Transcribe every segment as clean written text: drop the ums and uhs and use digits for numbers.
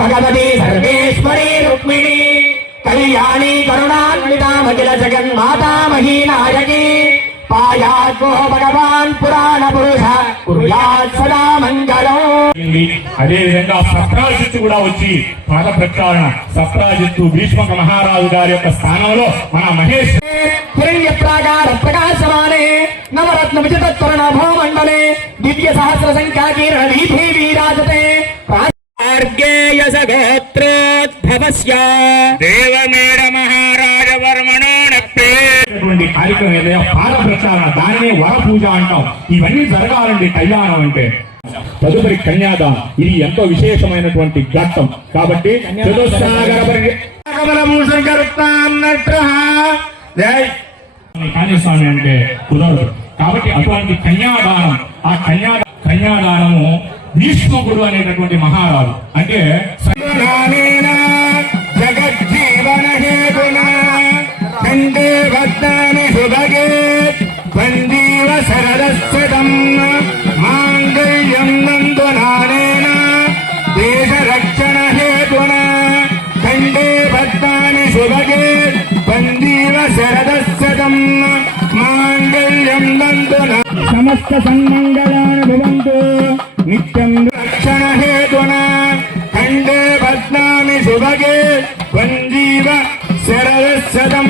भगवती सर्वेश्वरी रुक्मिणी कल्याणी करुणान्वितामखिल जगन्माता महीनायकी पायात् भगवान् पुराण पुरुष कुर्यात् सदा मंगलम्। అదే విధంగా సప్రాజిత్తు కూడా వచ్చి పాద ప్రక్షాళన సప్రాజిత్తు భీష్మక మహారాజు గారి యొక్క స్థానంలో మన మహేష్ ప్రాకార ప్రకాశమానే నవరత్న విచిత తరుణ భూమండలే దివ్య సహస్ర సంఖ్యాకీర్ణ వీధి వీరాజతే గోత్రోద్భవస్య దేవమేడ మహారాజ వర్మణో నప్పేటువంటి కార్యక్రమం ఏదైనా పాద ప్రచారణ దానినే వర పూజ అంటాం. ఇవన్నీ జరగాలండి కళ్యాణం అంటే. తదుపరి కన్యాదానం ఇది ఎంతో విశేషమైనటువంటి ఘట్టం. కాబట్టి స్వామి అంటే కుదరదు. కాబట్టి అటువంటి కన్యాదానం ఆ కన్యాదానము భీష్మకుడు అనేటటువంటి మహారాజు అంటే జగజ్జీవన హేతున ఖండే భక్తాని సుభగే వందీవ శరదస్వతం మాంగళ్యం నందునానేన దేశ రక్షణ హేతున ఖండే భక్తాని సుభగే వందీవ శరదస్వతం మాంగళ్యం నందున సమస్త సన్మంగళాని భవంతు నిత్యం రక్షణ హేతున ఖండే భద్నామి సుభగే వంజీవ శరదశతం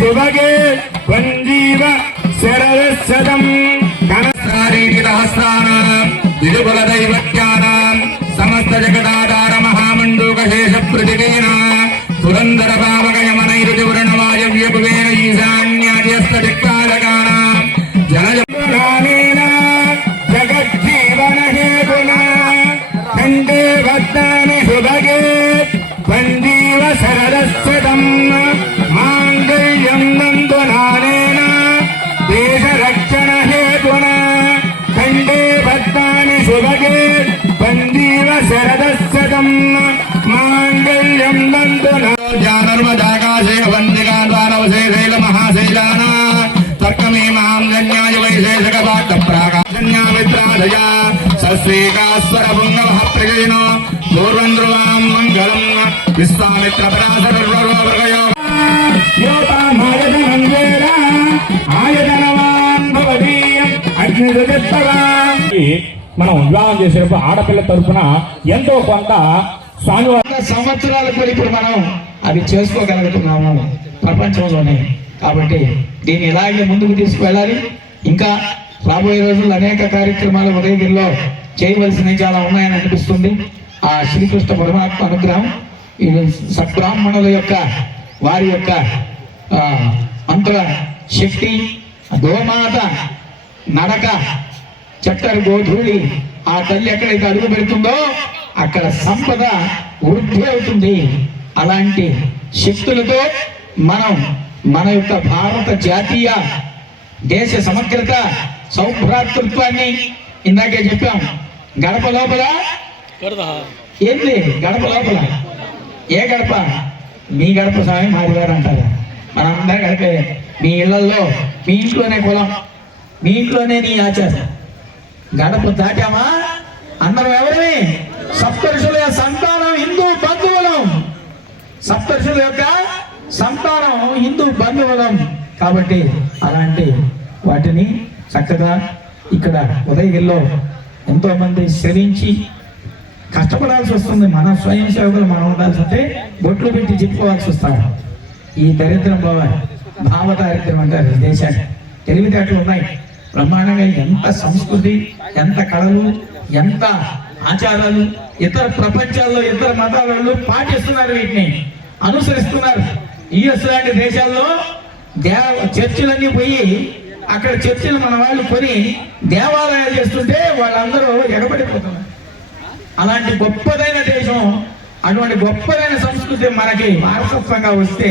సుభగే వంజీవ శరదశతం ఘనస్రారీతిహస్రానాం విలుకుల దైవత్యానాం సమస్త జగదాధార మహామండూక శేష పృథివీనా పురందర పావక యమనైరుతి వృణవాయవ్య కుబేర ఈశాన్యాద్యస్త దిక్పాలకానాం జనజానేన జగజ్జీవన హేతున ఖండే భక్తాని సుభగే వంజీవ శరదశతం మాంగళ్యం నందునానేన దేశ రక్షణ హేతున ఖండే భక్తాని సుభగే వంజీవ శరదశతం మాంగళ్యం నందునా జానర్మజాకాశే వందికాన్వానవశేషైల మహాశైలాన తర్కమే మాం జన్యాయ వైశేషక వాక్త ప్రాకాశన్యామిత్రాదయ సస్వేకాస్వర పుంగవః ప్రజయనో పూర్వం ధ్రువాం మంగళం విశ్వామిత్ర పరాశరవర్గయో మనం వివాహం చేసేటప్పుడు ఆడపిల్ల తరఫున ఎంతో కొంత సంవత్సరాలు కూడా ఇప్పుడు మనం అది చేసుకోగలుగుతున్నాము ప్రపంచంలోనే. కాబట్టి దీన్ని ఇలాగే ముందుకు తీసుకువెళ్ళాలి. ఇంకా రాబోయే రోజుల్లో అనేక కార్యక్రమాలు ఉదయగిరిలో చేయవలసినవి చాలా ఉన్నాయని అనిపిస్తుంది. ఆ శ్రీకృష్ణ పరమాత్మ అనుగ్రహం ఈ సద్బ్రాహ్మణుల యొక్క వారి యొక్క మంత్ర శక్తి గోమాత నడక చక్కని గోధూళి ఆ తల్లి ఎక్కడైతే అడుగు పెడుతుందో అక్కడ సంపద వృద్ధి అవుతుంది. అలాంటి శక్తులతో మనం మన యొక్క భారత జాతీయ దేశ సమగ్రత సౌభ్రాతృత్వాన్ని ఇందాకే చెప్పాం. గడప లోపల ఏంది గడప లోపల ఏ గడప? మీ గడప స్వామి మాదివారు అంటారా? మనందరం గడపే. మీ ఇళ్లలో మీ ఇంట్లోనే కులం, మీ ఇంట్లోనే నీ ఆచారం, గడప దాటామా అందరం ఎవరిని సప్తర్షుల సంతానం హిందూ బంధువులం, సప్తర్షుల యొక్క సంతానం హిందూ బంధువులం. కాబట్టి అలాంటి వాటిని చక్కగా ఇక్కడ ఉదయగిరిలో ఎంతో మంది శ్రమించి కష్టపడాల్సి వస్తుంది. మన స్వయం సేవకులు మనం ఉండాల్సి వస్తే బొట్లు పెట్టి చెప్పుకోవాల్సి వస్తాడు. ఈ దరిద్రం పోవాలి, భావ దారిద్ర్యం అంటారు ఈ దేశాన్ని. తెలివితేటలు ఉన్నాయి బ్రహ్మాండంగా, ఎంత సంస్కృతి, ఎంత కళలు, ఎంత ఆచారాలు ఇతర ప్రపంచాల్లో ఇతర మతాల వాళ్ళు పాటిస్తున్నారు, వీటిని అనుసరిస్తున్నారు. యుఎస్ లాంటి దేశాల్లో చర్చిలన్నీ పోయి అక్కడ చర్చిలు మన వాళ్ళు కొని దేవాలయాలు చేస్తుంటే వాళ్ళందరూ ఎగబడిపోతున్నారు. అలాంటి గొప్పదైన దేశం, అటువంటి గొప్పదైన సంస్కృతి మనకి వారసత్వంగా వస్తే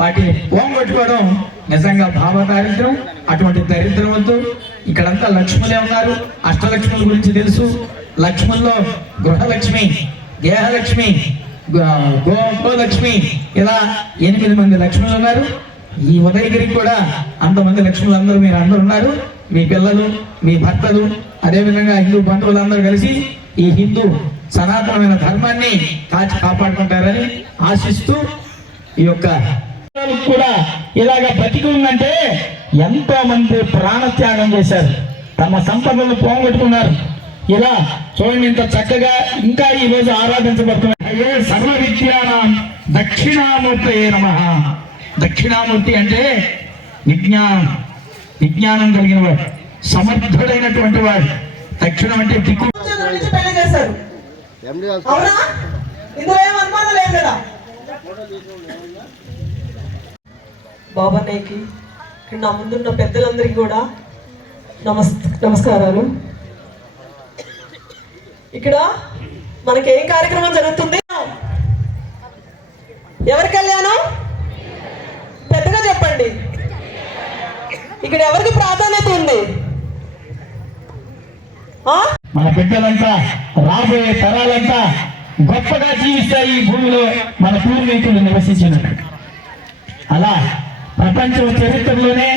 వాటిని పోగొట్టుకోవడం నిజంగా భావ దారిద్ర్యం. అటువంటి దరిద్రం వద్దు. ఇక్కడంతా లక్ష్ములే ఉన్నారు, అష్టలక్ష్ముల గురించి తెలుసు. లక్ష్ముల్లో గృహలక్ష్మి, గేహలక్ష్మి, గోలక్ష్మి, ఇలా 8 మంది లక్ష్ములు ఉన్నారు. ఈ ఉదయగిరికి కూడా అంతమంది లక్ష్ములు అందరూ మీరు అందరూ ఉన్నారు. మీ పిల్లలు, మీ భర్తలు, అదేవిధంగా హిందూ బంధువులందరూ కలిసి ఈ హిందూ సనాతనమైన ధర్మాన్ని కాపాడుకుంటారని ఆశిస్తూ ఈ యొక్క కూడా ఇలాగ బతికి ఉందంటే ఎంతో మంది ప్రాణత్యాగం చేశారు, తమ సంపదలను పోగొట్టుకున్నారు. ఇలా చూడండి ఎంత చక్కగా ఇంకా ఈ రోజు ఆరాధించబడుతున్నారు. సర్వ విద్యానాం దక్షిణామూర్తయే నమః. దక్షిణామూర్తి అంటే విజ్ఞానం కలిగిన వాడు, సమర్థుడైనటువంటి వాడు. దక్షిణం అంటే దిక్కు. అవునా? ఇందులో ఏం అనుమానం లేదు కదా. బాబాన్నయ్యకి నా ముందున్న పెద్దలందరికీ కూడా నమస్కారాలు. ఇక్కడ మనకి ఏం కార్యక్రమం జరుగుతుంది? ఎవరి కళ్యాణం? పెద్దగా చెప్పండి. ఇక్కడ ఎవరికి ప్రాధాన్యత ఉంది? మన బిడ్డలంతా, రాబోయే తరాలంతా గొప్పగా జీవిస్తాయి ఈ భూమిలో మన పూర్వీకులు నివసించినట్టు. అలా ప్రపంచ చరిత్రలోనే